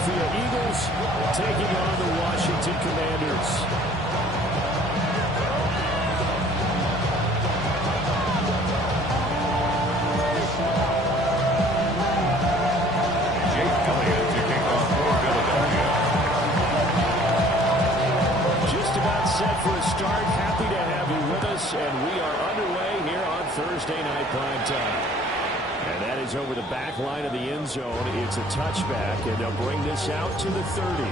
Philadelphia Eagles taking on the Washington Commanders. Set for a start. Happy to have you with us, and we are underway here on Thursday Night Prime Time. And that is over the back line of the end zone. It's a touchback, and they'll bring this out to the 30.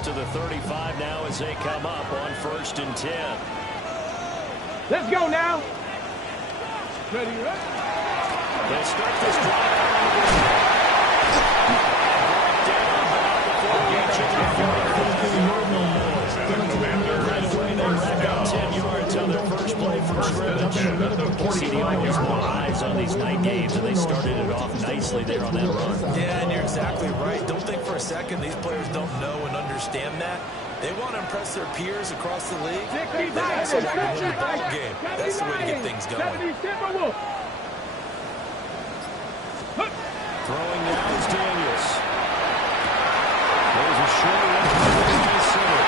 To the 35 now as they come up on 1st and 10. Let's go now. Ready, right? They'll start this drive. Right away, they rack up 10 yards on their first play from scrimmage. See, the always more eyes on these night games, and they started it off nicely there on that run. Yeah, and you're exactly right. Don't think for a second these players don't know and understand that. They want to impress their peers across the league. They also want to win the ball game. That's the way to get things going. Throwing now is Daniels. There's a short one from the center.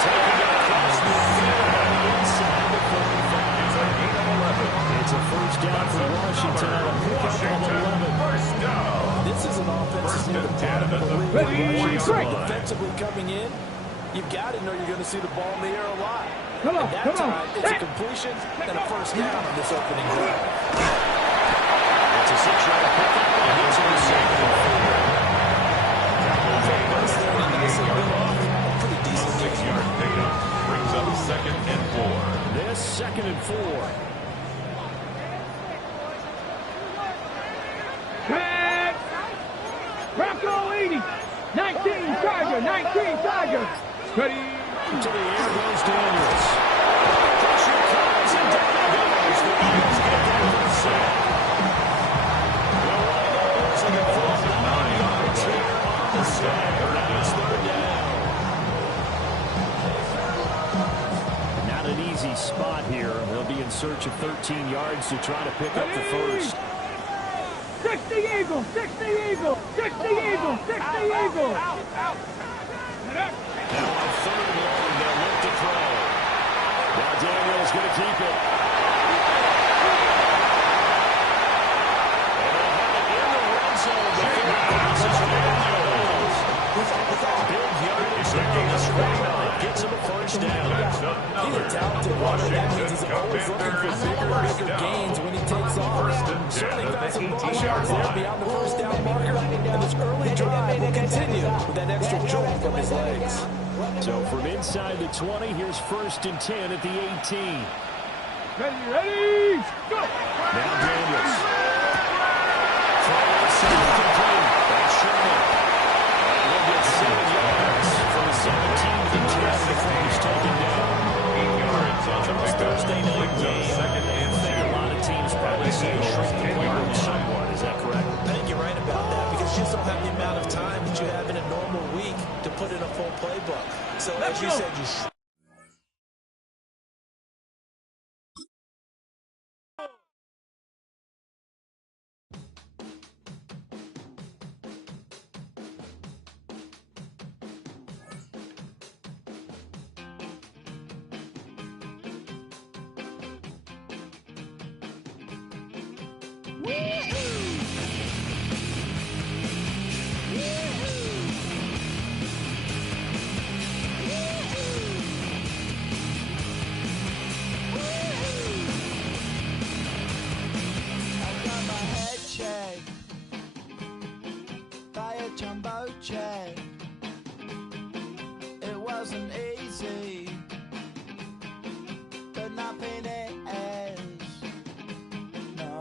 Taking it across the field inside the 45. It's a gain of 11. It's a first down for Washington on a pickup of 11. First down. This is an offense that's near the bottom of the league. Defensively coming in, you've got to know you're going to see the ball in the air a lot. Come on, that time, it's a completion and a first down on this opening drive. It's a 6-yard pickup, and it's a second and 4. Pretty decent 6-yard pickup brings up 2nd and 4. This 2nd and 4. Bronco 80. 19 Tiger. 19 Tiger. Ready. To the air goes Daniels. Pressure comes and down it goes. The Eagles get there for the sack. Losing a full 9 yards here on the sack. Now it's 3rd down. Not an easy spot here. They'll be in search of 13 yards to try to pick up the first. 60 Eagles. 60 Eagles. 60 Eagles. 60 Eagles. Now on 3rd and long, they'll look to throw. Now Daniels going to keep it. And they'll have it in the red zone. Big yardage there on this run. Gets him a first down. He's a talented runner. That means he's always looking for bigger gains when he takes off. Certainly found some rush yards there beyond the first down marker. And this early drive will continue with that extra jolt from his legs. So from inside the 20, here's 1st and 10 at the 18. Ready, go! Now Daniels. Complete. That's Sherman. And he'll get 7 yards from the 17 to the 10 before he's taken down. 8 yards on the pickup. Thursday night game. 2nd and 2. A lot of teams probably see a shrink the playbook somewhat. Is that correct? I think you're right about that because you just don't have the amount of time that you have in a normal week to put in a full playbook. So as you said, you It wasn't easy, but nothing is. No.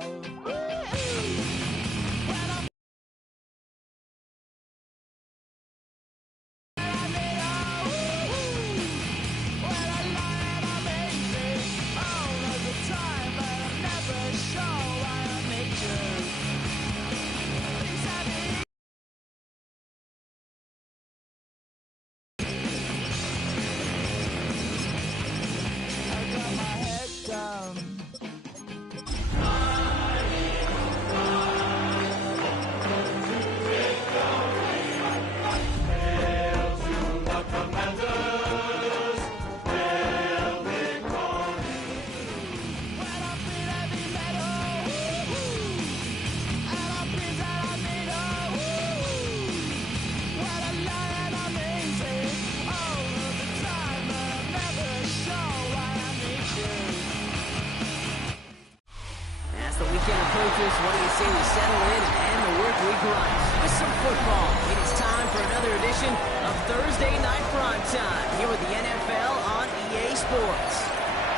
day we settle in and the work week runs with some football. It is time for another edition of Thursday Night Primetime here with the NFL on EA Sports.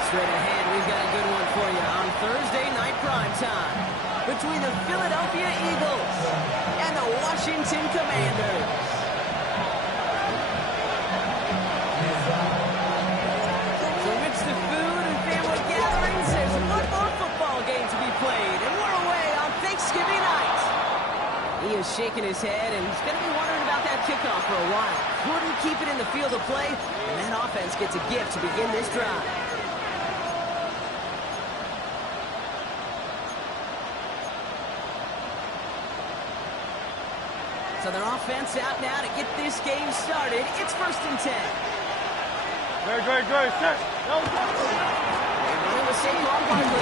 Straight ahead, we've got a good one for you on Thursday Night Primetime between the Philadelphia Eagles and the Washington Commanders. So amidst the food and family gatherings, there's one more football game to be played, and we're away on Thanksgiving night. He is shaking his head, and he's going to be wondering about that kickoff for a while. Couldn't keep it in the field of play, and that offense gets a gift to begin this drive. So their offense out now to get this game started. It's 1st and 10. Great, great, great. Set. They're running with Saquon Barkley.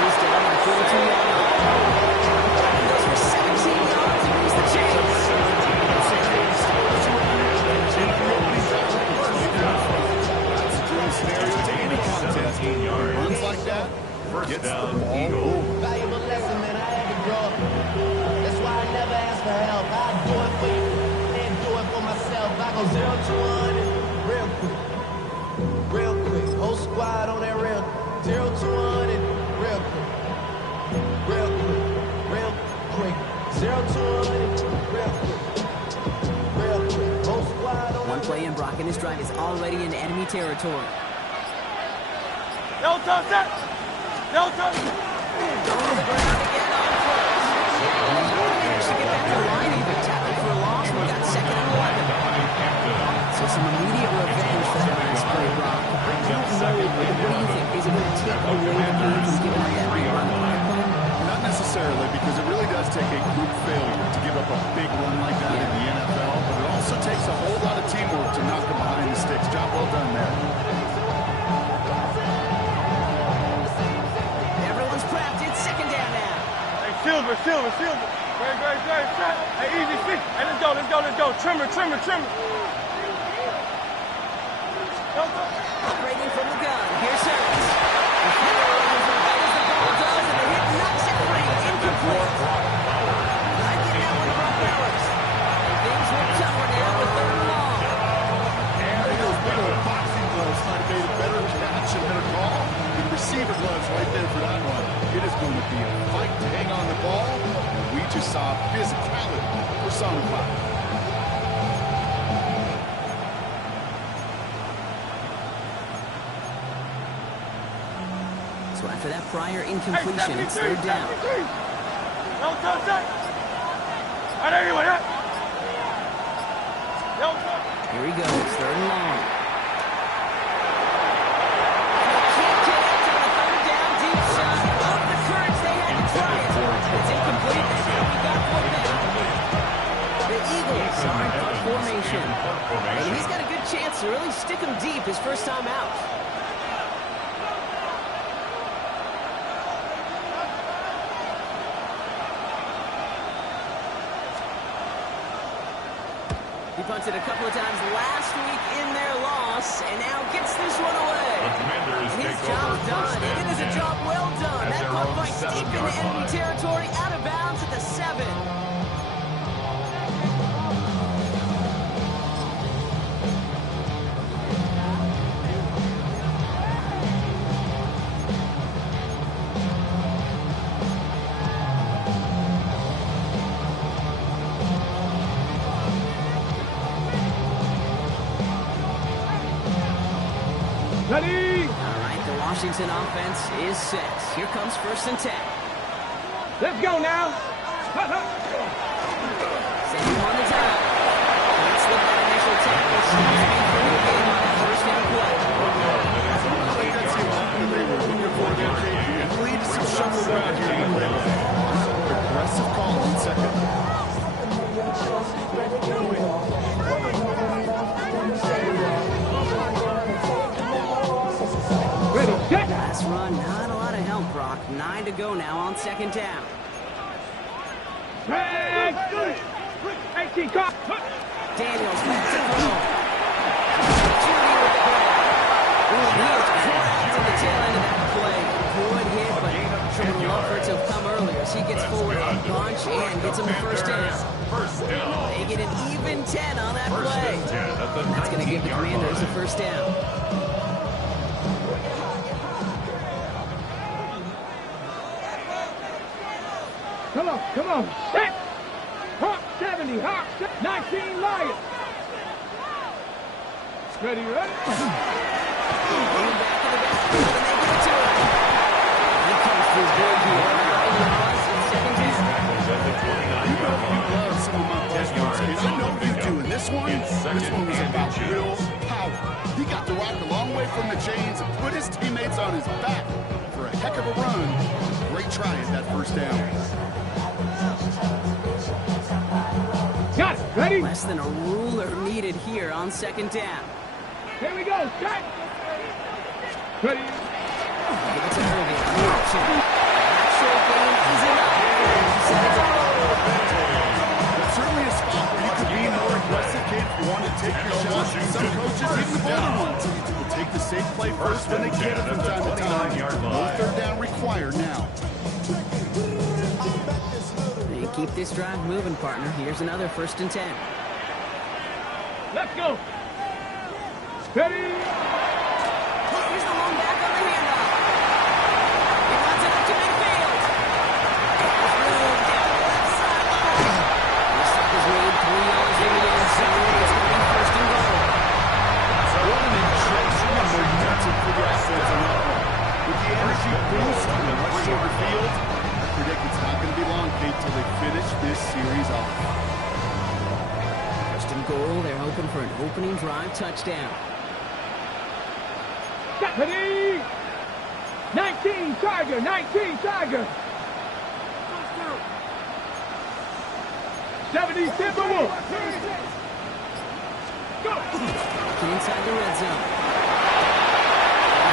He's down on the 42-yard line. Goes for 17 yards and moves the chains. Runs like that. First down, Eagle. Valuable lesson that I had to grow up. That's why I never ask for help. I do it for you and do it for myself. I go 0 to 100 real quick. Whole squad on that real 0 to 100 real quick. 0 to 100 real quick. Whole squad on One play in, Brock, and this drive is already in enemy territory. No touch that. No touch. Going to the ground again on first. Should get back to the line even. Tackle for a loss. We got 2nd and 11. So some immediate revenge for that last play, Brock. I don't know. What do you think? Is it going to take away the game from giving up that big run? Not necessarily, because it really does take a group failure to give up a big run like that in the NFL, but it also takes a whole lot of teamwork to knock them behind the sticks. Job well done there. Everyone's prepped. It's 2nd down now. Hey, silver. Great, great, great. Set. Hey, easy fix. Hey, let's go. Trimmer. Operating from the gun. Here's Hurts. The finger opens as big as the ball does, and the hit knocks it free. Incomplete. Not getting that one to Brock Bowers. Things look tougher now with 3rd and long. Those big old boxing gloves might have made a better catch and better call. The receiver gloves right there for that one. It is going to be a fight to hang on the ball, and we just saw physicality personified. So after that prior incompletion, it's 3rd down. No touch that. All right, anyway, that. No touch. Here he goes, 3rd and long. Can't get it to the 3rd down deep shot. Off the courage, they had to try it. It's incomplete. We got 4th down. The Eagles are in punt formation. And he's got a good chance to really stick him deep his first time out. He punted a couple of times last week in their loss, and now gets this one away. And his job done. It is a job well done. That punt bites deep into enemy territory, out of bounds at the 7. Ready. All right, the Washington offense is set. Here comes 1st and 10. Let's go now. Save him on the time. Can't slip that initial tackle. Seems to be pretty big on that 1st down play. I think that's the amount that they were looking for there, JP. And lead to some shuffle around here in the play. Aggressive call on 2nd. Ready, set. Last run, not a lot of help, Brock. 9 to go now on 2nd down. Hey, 18 caught. Daniels back to throw. Judy with the grab. Ooh, he is cracked in the tail end of that play. Good hit, but He gets forward a bunch and gets him the first down. First down. They get an even 10 on that First play. and 10 at the That's going to give the 19-yard Commanders a line. first down. Come on. Set. Hawk 70, Hawk 19 Lions. Ready, ready? Going back to the backfield, and they give it to him. He comes for his big here. Second down. Tackles at the 29-yard line. Love some of my best ones, kid. I know you do. And this one was about real power. He got the rock a long way from the chains and put his teammates on his back for a heck of a run. Great try at that first down. Got it. Ready? Less than a ruler needed here on second down. Here we go. Set. Ready? Give it to Irving. That short gain is enough. Set it up. That's certainly a spot where you could be more aggressive, kid, if you want to take your shots. Some coaches, even the bolder ones, will take the safe play first when they get it from time to time. No third down required now. They keep this drive moving, partner. Here's another first and 10. Let's go. Ready? Here's the long back on the handoff. He runs it up to midfield. There's room down the left sideline. This stop is made 3 yards in the end zone. It's going to be first and goal. What an injection of momentum for the offense on that one. With the energy boost on a much shorter field, I predict it's not going to be long, Kate, till they finish this series off. First and goal. They're hoping for an opening drive touchdown. Ready? 19 Tiger. 19 Tiger. 70 Timberwolves. Go. Get inside the red zone.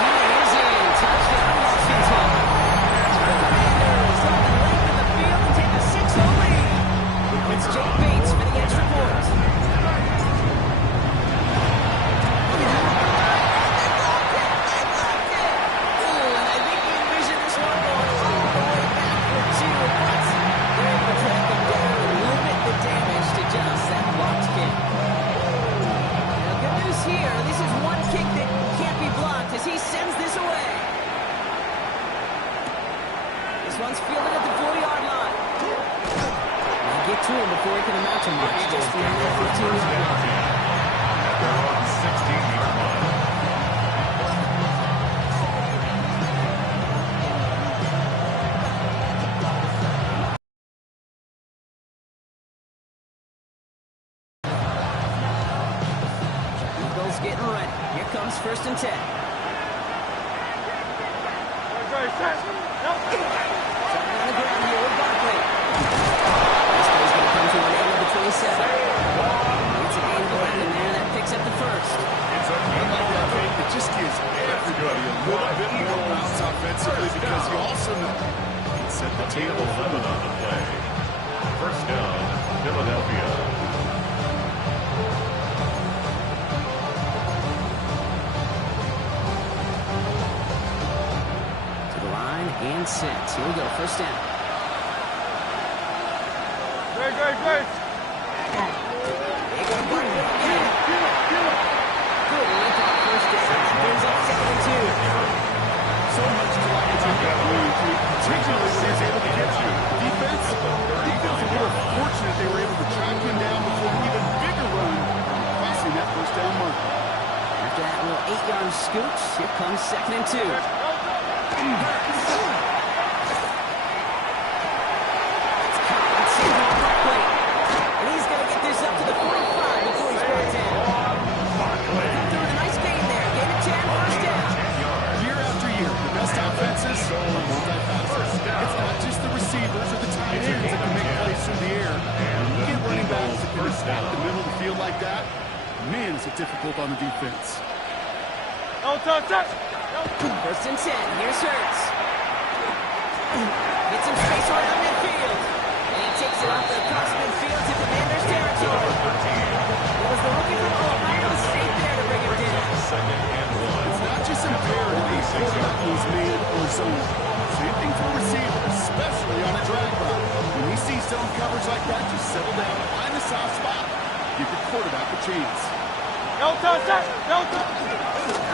He is in. Touchdown, Washington. Commanders on the length of the field and take a 6-0 lead. It's Jake Bates for the extra point. Ooh, and I think we envision this one going all the way back for 2, but they're able to track them down and limit the damage to just that blocked kick. Now, good news here. This is one kick that can't be blocked as he sends this away. This one's fielded at the 4-yard line. They get to him before he can amount to much. Just around the 15-yard line. At their own 16-yard line. Eagles getting ready. Here comes first and 10. Something on the ground here with Barkley. This guy's going to come to an end of the 27. It's a game behind him there. That picks up the first. It just gives everybody a little bit more bounce offensively because you also know you can set the table for 11 on the play. First down, Philadelphia. To the line and set. Here we go. First down. Great. They go Barkley again. Good lift on first down. Brings up second and 2. so much to like about that move, particularly when he's able to get to defense. We were fortunate they were able to track him down before an even bigger run, crossing that first down marker. After that little 8-yard scooch, here comes second and 2. And he's going to get this up to the 45 before he's brought down. Doing a nice game there. Gain of 10, first down. Year after year, the best offenses are multi-facets. It's not just the receivers or the tight ends that can make plays through the air. When you get running backs that can attack the middle of the field like that, man, is it difficult on the defense. First and 10. Here's Hurts. Gets some space around midfield. And he takes it off across midfield to Commanders territory. It was the rookie from Ohio State there to bring him down. Second and 1. It's not just imperative that he's man or zone. Same thing for a receiver, especially on a drag quarterback a chance. No touch, no touch.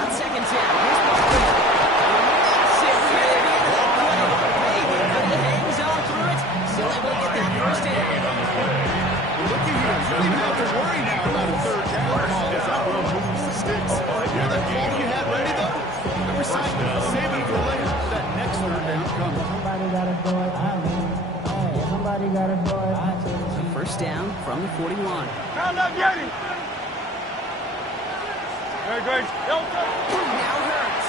On second down, here's Barkley. Massive play at the end of that play. Maybe, but he hangs on through it. Still able to get that first down. Looky here, you don't even have to worry now about a third down call as that will moves the sticks. Hear that call you had ready, though? Every side, save it for later. That next third down coming. Somebody got to do it. I mean, hey, somebody got to do it. So first down from the 41. Round up, Yeti. Great, great. No touch. Now Hurts.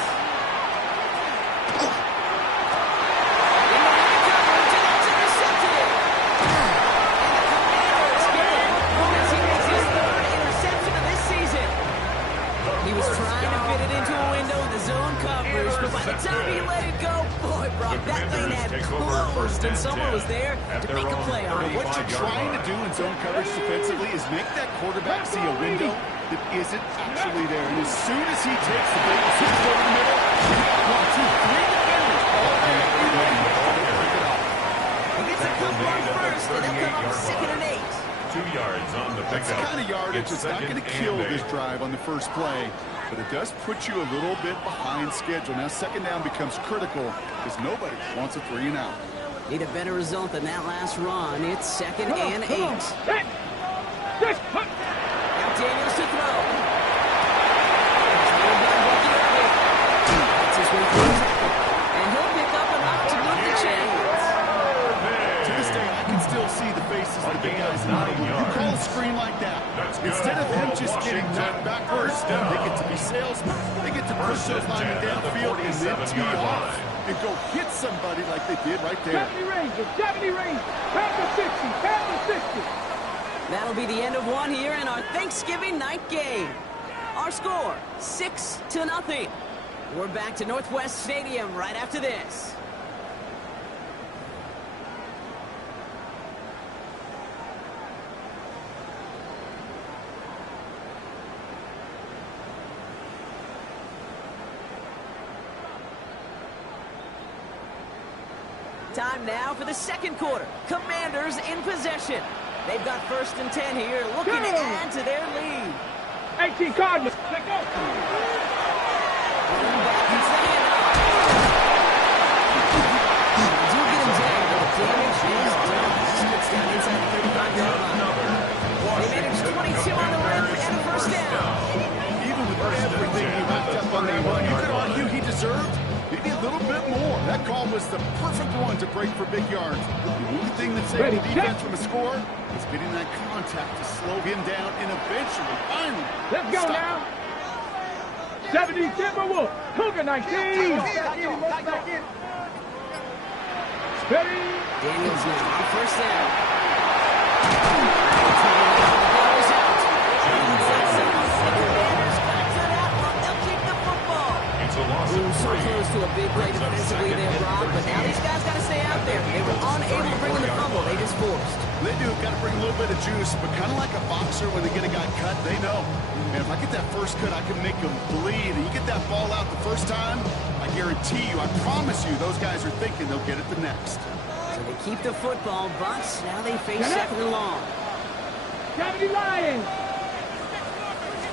He was trying to fit it into a window in the zone coverage, but by the time he let it go, boy, Brock, that lane had closed, and someone was there to make a play on it. What you're trying to do in zone coverage defensively is make that quarterback see a window that isn't actually there. And as soon as he takes the bait, over the middle, you got 1, 2, 3 defenders all there. He gets a couple on first, and they'll come up second and 8. 2 yards on the pickup. That's kind of yardage. It's not going to kill this drive on the first play, but it does put you a little bit behind schedule. Now second down becomes critical because nobody wants a 3 and out. Need a better result than that last run. It's second and 8. Now Daniels to throw. That's his way through the tackle. And he'll pick up enough to move the chains. To this day, I can still see the faces of the guys in the huddle. You call a screen like that, instead of them just getting knocked backwards, they get to be salesmen. They get to push those linemen downfield and then tee off and go hit somebody like they did right there. 70 range. Pass the 60. Pass the 60. That'll be the end of one here in our Thanksgiving night game. Our score, 6-0. We're back to Northwest Stadium right after this. Time now for the second quarter. Commanders in possession. They've got first and 10 here, looking to add to their lead. 18 Cardinals. Let go. Do get him down, but the damage is done. Splits down inside the 35-yard line. They managed 22 on the rim and a first down. Even with everything he wrapped up on that one, you could argue he deserved maybe a little bit more. That call was the perfect one to break for big yards. The only thing that saved the defense from a score is getting that contact to slow him down and eventually, finally, Let's go now. 70 Timberwolves. Cougar 19. Steady. Daniels now on first down. So close to a big play defensively there, Rob, but now these guys got to stay out there. They were unable to bring in the fumble. They just forced. They do. Got to bring a little bit of juice, but kind of like a boxer when they get a guy cut, they know. Man, if I get that first cut, I can make him bleed. And you get that ball out the first time, I guarantee you, I promise you, those guys are thinking they'll get it the next. So they keep the football, but now they face second and long. 70 Lions.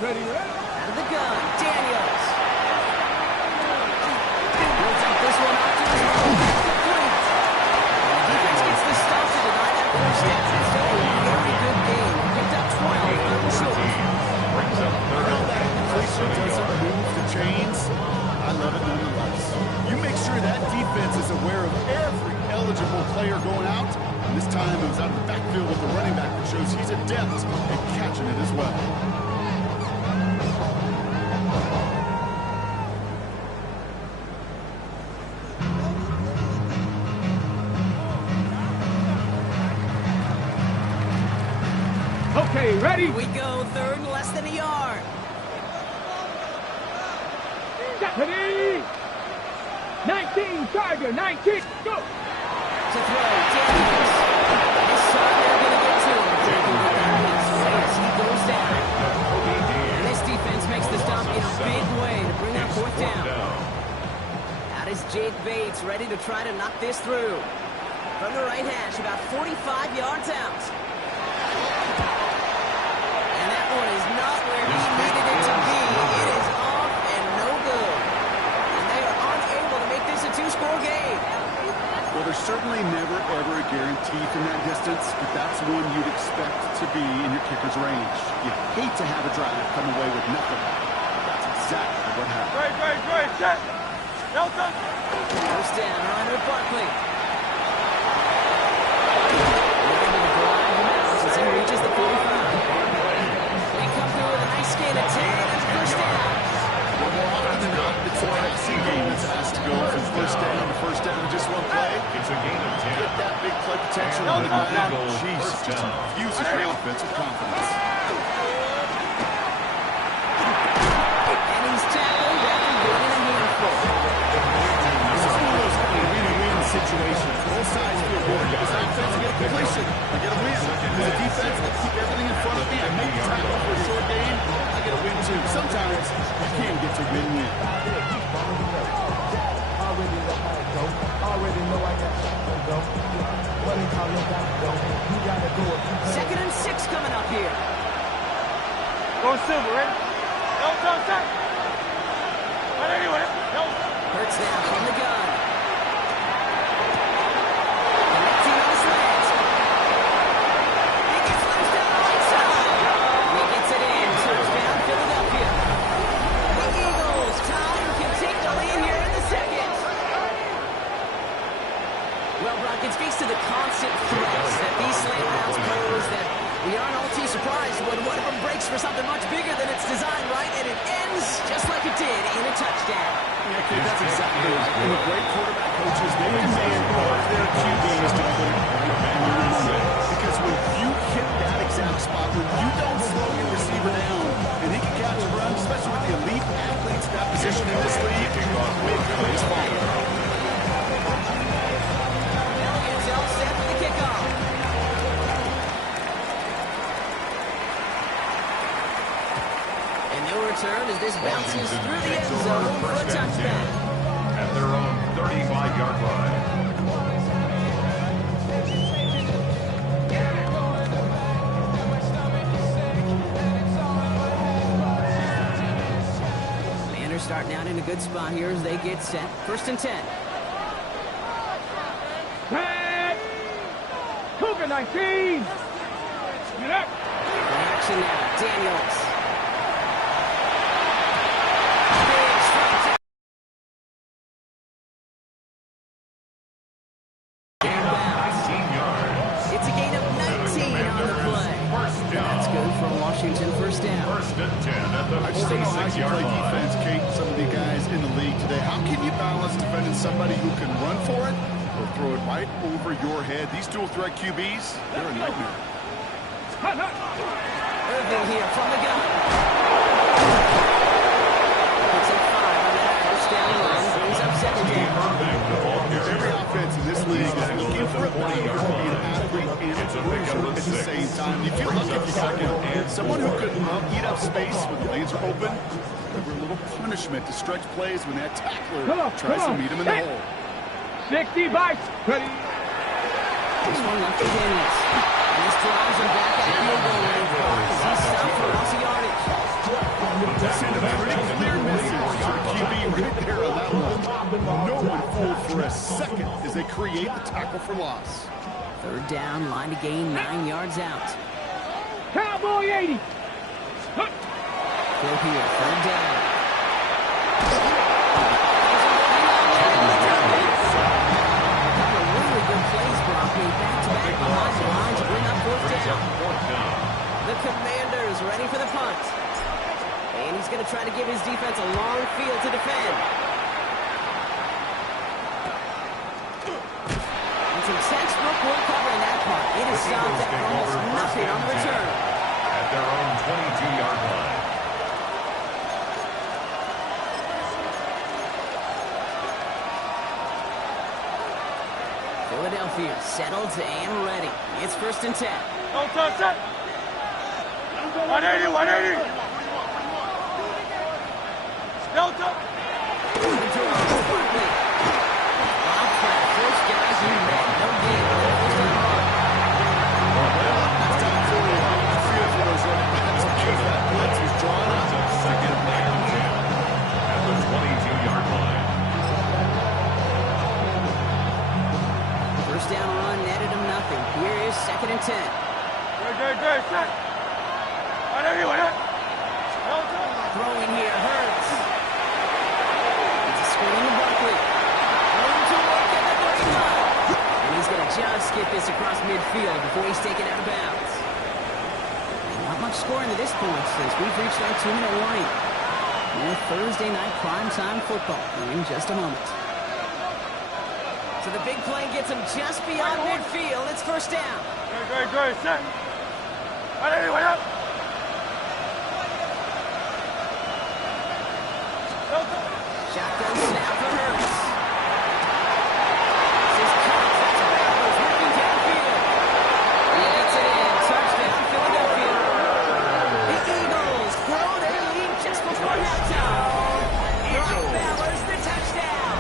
Ready, ready. Out of the gun, Daniels. Builds up this one out to his own. Complete. The defense gets the stop to deny that first down. It's still a very good game. Picked up 12 on the short. Brings up third. That completion doesn't move the chains. I love it nonetheless. You make sure that defense is aware of every eligible player going out. And this time it was out of the backfield with the running back, which shows he's adept at catching it as well. Okay, ready? Here we go, third and less than a yard. Ready? 19, Tiger, 19, go! To throw, Daniels. This time they're going to get to him. Taking the Daniels as he goes down. This defense makes the stop in a big way to bring that fourth down. Out is Jake Bates, ready to try to knock this through. From the right hash, about 45 yards out. And that one is not where he needed it to be. It is off and no good. And they are unable to make this a two-score game. Well, there's certainly never, ever a guarantee from that distance, but that's one you'd expect to be in your kicker's range. You hate to have a drive come away with nothing. That's exactly what happened. Great, set. Delta. First down, Ryan with Barkley. As he reaches the 45. They come through with a nice gain of 10 and first down. It's a passing game that's asked to go from first down in just one play. It's a gain of 10. Get that big play potential on the ground. Jeez, just infuses your offense with confidence. And he's tackled down and doing a handful. This is one of those win-win situations. Both sides feel good. As an offense, I get a completion. I get a win. As a defense, I keep everything in front of me. I make the tackle for a short game. I get a win, too. Sometimes you can't get to win-win. Second and 6 coming up here. Go Silver, ready? Delta, set. But anyway, Delta. Hurts now from the gun. Connecting on his legs. He gets loose down the right side. He gets it in. Touchdown, Philadelphia. The Eagles tie and can take the lead here in the second. Well, Brock, it speaks to the constant threats that these slant routes pose that we aren't all too surprised when one of them breaks for something much bigger than it's designed, right? And it ends just like it did in a touchdown. Yeah, kid, that's exactly right. And the great quarterback coaches, they demand of their QBs to put it right back in the moment. Because when you hit that exact spot, when you don't slow your receiver down, and he can catch a run, especially with the elite athletes in that position in this league, big plays follow. It's all set for the kickoff. And no return as this bounces through the end zone for a touchdown. At their own 35-yard line. Commanders starting out in a good spot here as they get set. First and 10. Pat. Cougar 19. Get up. Action now. Daniels. It's a gain of 19 on the play. That's good for Washington. First down. First and 10 at the I just don't know how you 46-yard play line. defense, Kate, some of the guys in the league today. How can you balance defending somebody who can run for it or throw it right over your head? These dual threat QBs, they're a nightmare. Irving here from the gun. It's a 5 on that first down run. Brings up second down. Every offense in this league is looking for a player to be an athlete and a bruiser at the same time. You feel lucky if you got someone who could eat up space when the lanes are open. Deliver a little punishment to stretch plays when that tackler tries to meet him in the hole. 60 bites. Ready. This one left to Daniels. And this drives him back at field goal range. He's stopped for loss of yardage. Send a pretty clear message to the QB right there on that one. No one fooled for a second as they create the tackle for loss. Third down, line to gain 9 yards out. Cowboy 80. Go here, third down. Couple of really good plays, Brock. Back-to-back behind the line to bring up fourth down. The Commanders ready for the punt. And he's going to try to give his defense a long field to defend. And some textbook work covering that part. It is stopped at almost nothing on the return. At their own 22-yard line. Philadelphia settled and ready. It's first and 10. Delta, set. 180, 180. Delta. First guys you met. No gain. That's top 40. I feel for those running backs. first down run netted him nothing. Here is 2nd and 10. Good, set. Throwing here hurts. It's a screen to Buckley. Going to work at the 35. And he's going to just get this across midfield before he's taken out of bounds. And not much scoring to this point since we've reached our 2-minute warning. More Thursday night primetime football in just a moment. So the big play gets him just beyond midfield. It's first down. Good, set. Shotgun snap for Hurts. This is Cox. That's Bowers whipping downfield. He gets it in. Touchdown, Philadelphia. The Eagles grow their lead just before halftime. Bowers, the touchdown.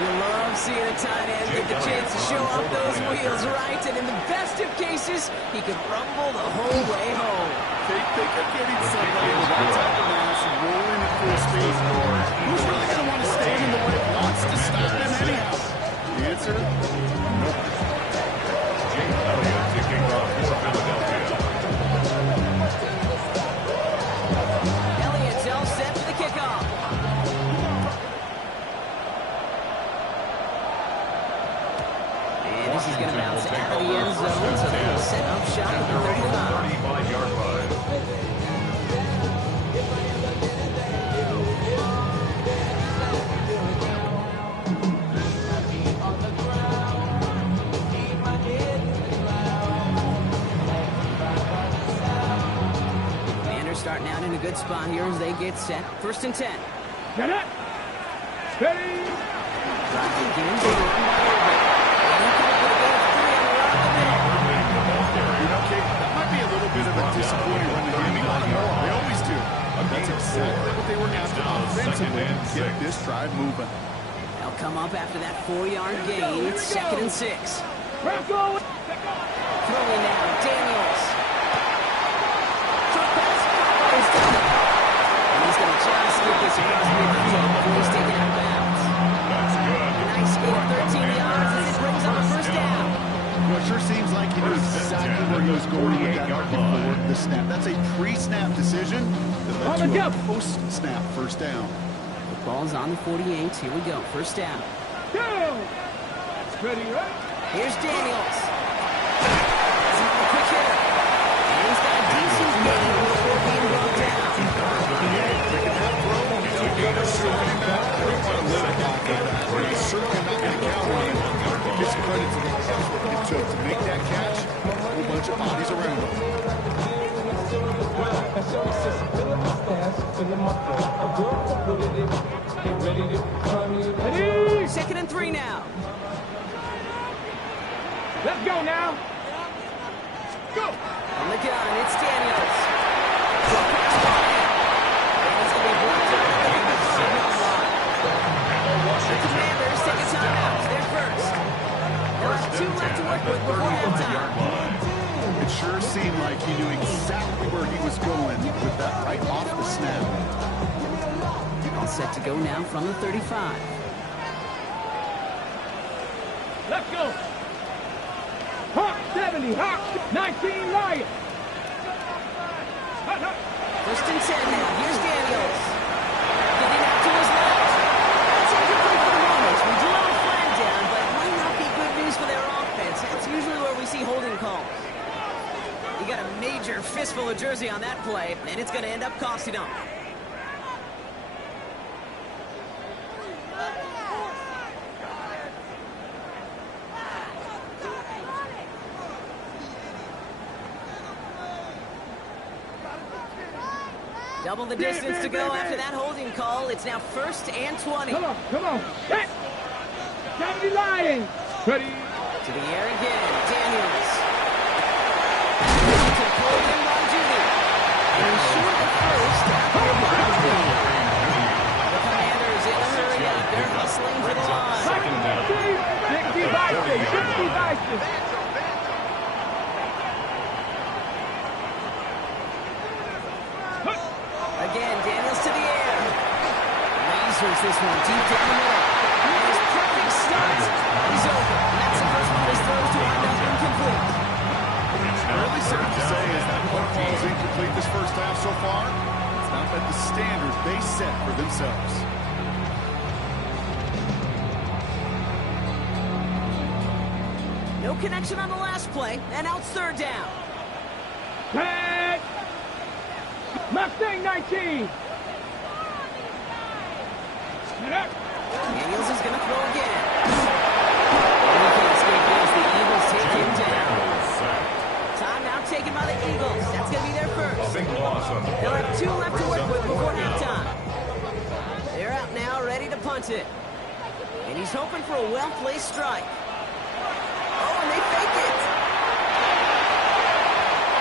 You love seeing a tight end get the chance to show off those wheels, right? And in the best of cases, he could rumble the whole way home. They could getting somebody with that type of mass and rolling at full speed. Who's really going to want to stand in the way? Wants to stop him anyhow? The answer? Jake Elliott kicking off for Philadelphia. Elliott's all set for the kickoff. And this is going to bounce out of the end zone, so they're going to set up shop at the 35. 35-yard line. Starting out in a good spot here as they get set. 1st and 10. Get it. Steady. Drive begins with a run by Irving. And he could have put a game of 3 on the run in the middle. You know, Kate, that might be a little bit of a disappointing run to game. They always do. That's exactly what they were after offensively to get this drive moving. They'll come up after that 4-yard gain. It's 2nd and 6. Bronco. Throwing now, Daniels. Short pass. He's done it. And he's going to just get this across midfield before he's taken out of bounds. That's good. A nice gain of 13 yards as it brings up a first down. Well, it sure seems like he knew exactly where he was going with that before the snap. That's a pre-snap decision that led to a post-snap first down. The ball's on the 48. Here we go. First down. Down. Steady, right? Here's Daniels. He's a quick hitter. And he's got a decent gain before being brought down. He's certainly not going to count on him. He gives credit to the effort it took to make that catch. A whole bunch of bodies around him. 2nd and 3 now. Let's go now. Go. On the gun, it's Daniels. Short pass Bryant. And he's going to be blocked out at the 5-yard line. The Commanders take a timeout. They're first. They'll have 2 left to work with before halftime. It sure seemed like he knew exactly where he was going with that right off the snap. All set to go now from the 35. Let's go. Hawk 70, Hawk 19 Lions. 1st and 10 now. Here's Daniels. Getting out to his left. That's incomplete for the moment. We do have a flag down, but it might not be good news for their offense. That's usually where we see holding calls. You got a major fistful of jersey on that play, and it's going to end up costing them. Double the distance to go after that holding call. It's now 1st and 20. Come on. Hit. 70 Lions. Ready. To the air again. Daniels. To Colton Bonjuni. And he's short of first after a block. The Commanders in a hurry up. They're hustling for the line. 60 Bison. Again, Daniels to the air. Lasers this one deep down the middle. And his perfect start is No connection on the last play, and now it's third down. Tag! Mustang 19! Daniels is going to throw again. And he can't escape this. The Eagles take him down. Timeout taken by the Eagles. That's going to be their first. Big loss on the play. They'll have 2 left to work with before halftime. They're out now, ready to punt it. And he's hoping for a well-placed strike. Oh, and they fake it.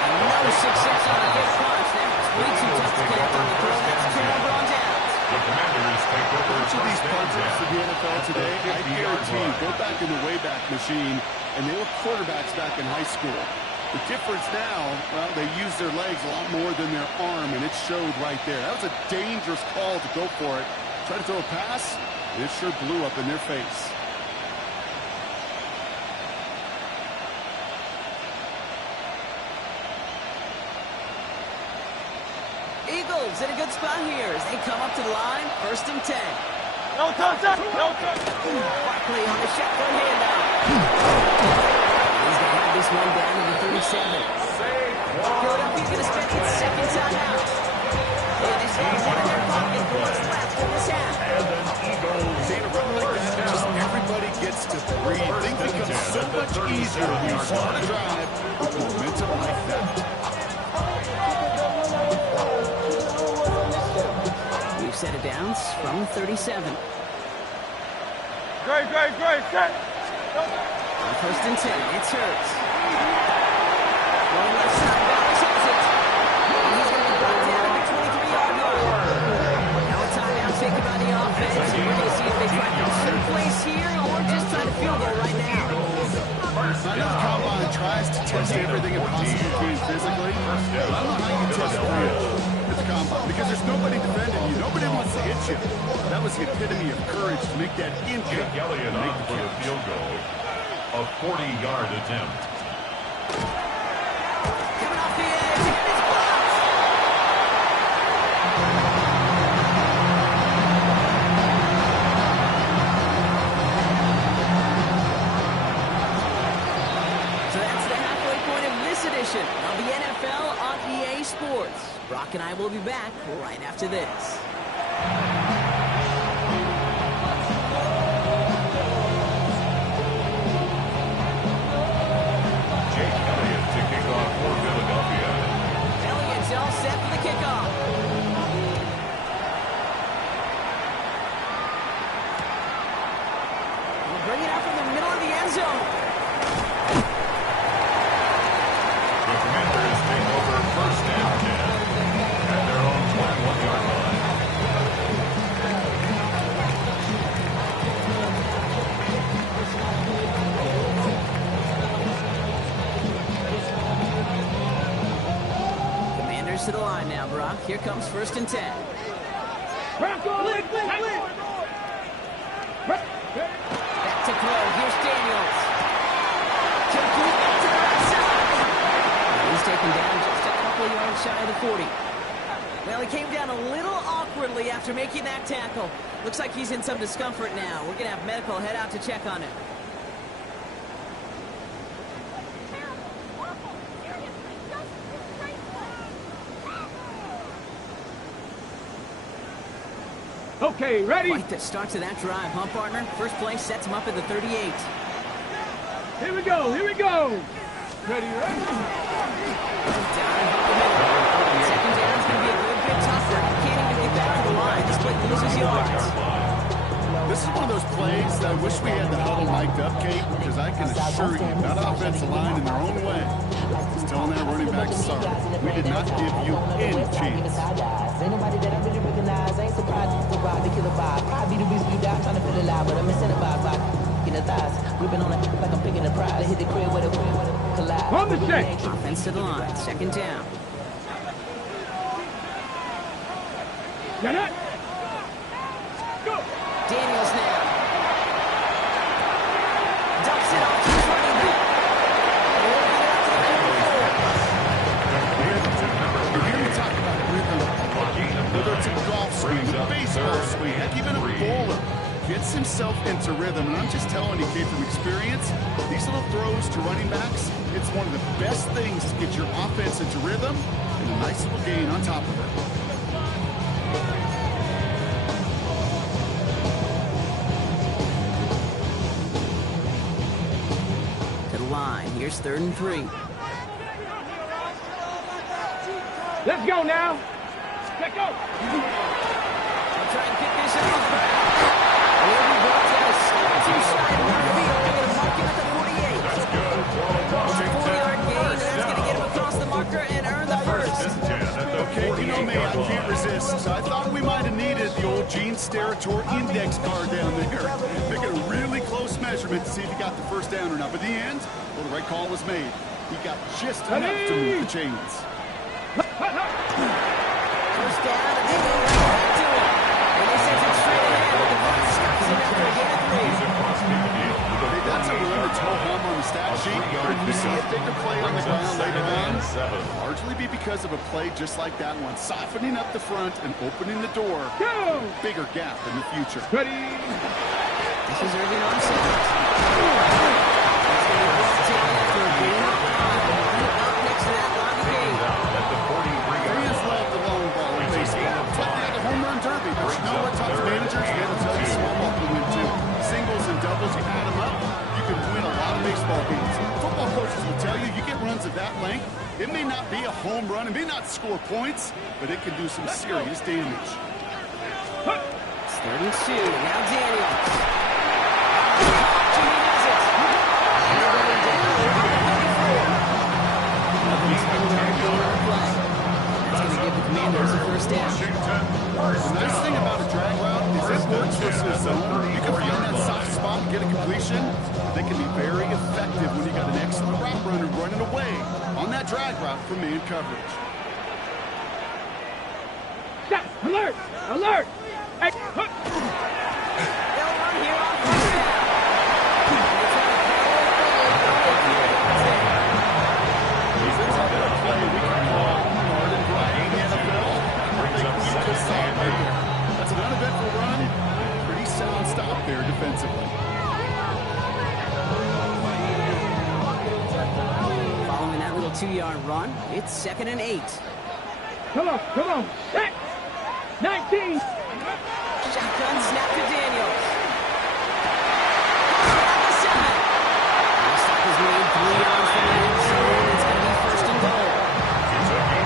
And no success on the fifth punch. That was way too tough to connect on the throw. That's a turnover on downs. The Commanders take over Each of these first and punches in the NFL today, I 50-yard guarantee, line. go back in the Wayback Machine, and they were quarterbacks back in high school. The difference now, well, they use their legs a lot more than their arm, and it showed right there. That was a dangerous call to go for it. Try to throw a pass, and it sure blew up in their face. Eagles in a good spot here as they come up to the line, 1st and 10. No touchdown! No touchdown! Barkley on the shotgun handout. He's going to have this one down to the 37. Philadelphia's going to spend its second time out. And they still have one in their pocket for what's left in this half. See, a run like that, just everybody gets to breathe. Things become so much easier when you start a drive with momentum like that. We've set it down from 37. Great, set! On 1st and 10, it's Hurts. One left side, Dallas has it. And he's going to be brought down at the 23-yard line. Now a timeout taken by the offense. And we're going to see if they try to insert plays here or just try to field goal right now. I know the combine tries to test everything it possibly can physically. I don't know how you test real at the combine because there's nobody defending you. Nobody wants to hit you. That was the epitome of courage to make that impact. Jake Elliott on for the field goal. A 40-yard attempt. Coming off the edge, and it's blocked. So that's the halfway point of this edition of the NFL on EA Sports. Brock and I will be back right after this. Jake Elliott to kick off for Philadelphia. Elliott's all set for the kickoff. We'll bring it out from the middle of the end zone. The Commanders take over first and 10 at their own 21-yard line. Commanders to the line now, Brock. Here comes 1st and 10. Back Back to throw. Here's Daniels. Complete back to the right side. He's taken down just a couple yards shy of the 40. Well, he came down a little awkwardly after making that tackle. Looks like he's in some discomfort now. We're going to have medical head out to check on him. Okay, ready? Quite the start to that drive, huh, partner? First play sets him up at the 38. Here we go, here we go! Ready, ready? Down and up the middle. Second down's going to be a little bit tougher. He can't even get back to the line. This play loses yards. This is one of those plays that I wish we had the huddle mic'd up, Kate, because I can assure you that offensive line in their own way is telling that running back, sorry, we did not give you any chance. Ain't nobody that I really recognize. I ain't surprised to survive the killer vibe. Probably the beast you die trying to feel alive, but I'm incentivized by in the thighs. Gripping on it like I'm picking a prize. I hit the crib with a collide. On the check. Offense to the line. Second down. Get it? Go! Daniels now. Dumps it off to his running back. You hear me talk about rhythm, whether it's a golf swing, a baseball swing, heck, even a bowler. gets himself into rhythm, and I'm just telling you, Kate, from experience, these little throws to running backs, it's one of the best things to get your offense into rhythm, and a nice little gain on top of it. To the line. Here's 3rd and 3. Let's go now. Let's go. I'll try and kick this out. Will be brought down a step too side of left field. They're going to mark him at the 48. That's good. It's a 4-yard gain, and that's going to get him across the marker and earn the first. Okay, you know me, I can't resist. I thought we might have needed the old Gene Steratore index card down there. Make it a really close measurement to see if he got the first down or not. But in the end, well, the right call was made. He got just enough to move the chains. First down, and they go right back to him. And they send him straight ahead with the punt stops him after a gain of 3. That's a run that's ho-hum on the stat sheet. But if you see a bigger play on the ground later on, largely be because of a play just like that one, softening up the front and opening the door. Bigger gap in the future. Ready. This is Irving on second. That's going to be brought down after a gain of 5. And up next to that line of game. Fans love the long ball in baseball. It's like they had the home run derby. But you know what, Tom's managers, they'll tell you small ball can win too. Singles and doubles, you add them up, you can win a lot of baseball games. Football coaches will tell you, you get runs of that length, it may not be a home run, it may not score points, but it can do some serious damage. It's 3rd and 2. Now Daniels. Jimmy does it. They're running down around the 34. That's going to give the Commanders a first down. The nice thing about a drag route is it works versus zone. You can find that soft spot and get a completion. They can be very effective when you got an excellent route runner running away on that drag route from man coverage. Stop. Alert. Alert. Hey. They'll run here on first down. Is this a play we can call hard and dry in the NFL? That's an uneventful run. Pretty sound stop there defensively. Following that little 2-yard run, it's 2nd and 8. Come on. Come on. Set. 19. Shotgun snap to Daniels. At the 7. The stop is made 3 yards from the end zone. It's going to be 1st and goal.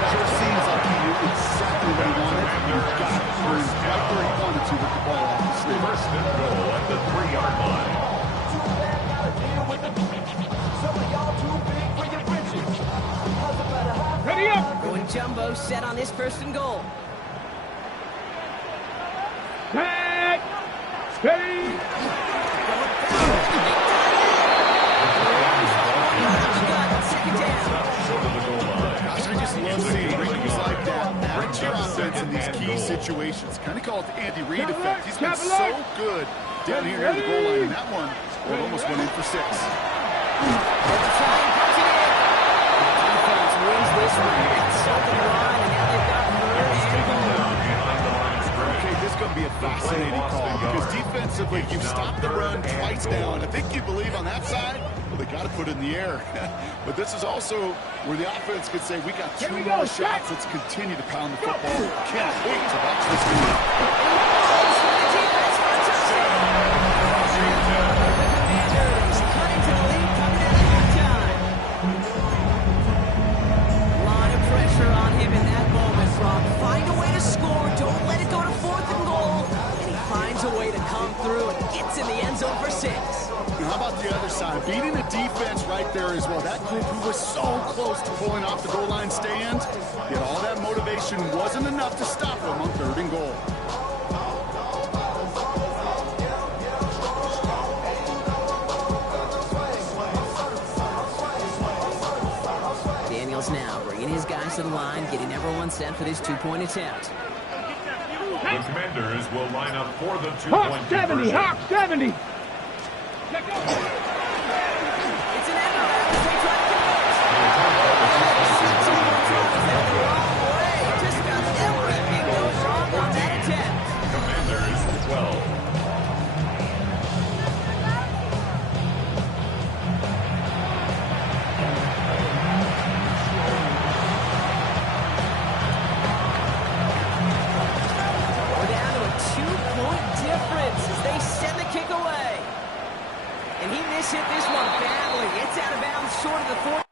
Sure seems like he knew exactly what he wanted. He got it right where he wanted to with the ball off the snap. 1st and goal at the 3-yard line. Ready up. Going jumbo set on this 1st and goal. Set. Ready. Gosh, I just love seeing rings like that add to your offense in these key situations. Kind of call it the Andy Reid effect. He's been so good down here near the goal line, and that one almost went in for 6. Defense wins this one inside the line, and now they've got 3rd and goal. Okay, this is going to be a fascinating call because defensively, you've stopped the run twice now, and I think you believe on that side, well, they got to put it in the air. But this is also where the offense could say, we got 2 more shots. Let's continue to pound the football. Can't wait to watch this game. Find a way to score. Don't let it go to 4th and goal. And he finds a way to come through and gets in the end zone for 6. Now, how about the other side? Beating the defense right there as well. That group who was so close to pulling off the goal line stand, yet all that motivation wasn't enough to stop them on 3rd and goal. Daniels now bringing his guys to the line, getting everyone set for this 2-point attempt. The Commanders will line up for the 2-point Hawk 70. conversion. Hawk 70. It's an error as they try to the wrong way. Just about everything goes wrong on that attempt. Commanders 12. And he mishit this one badly. It's out of bounds short of the 40.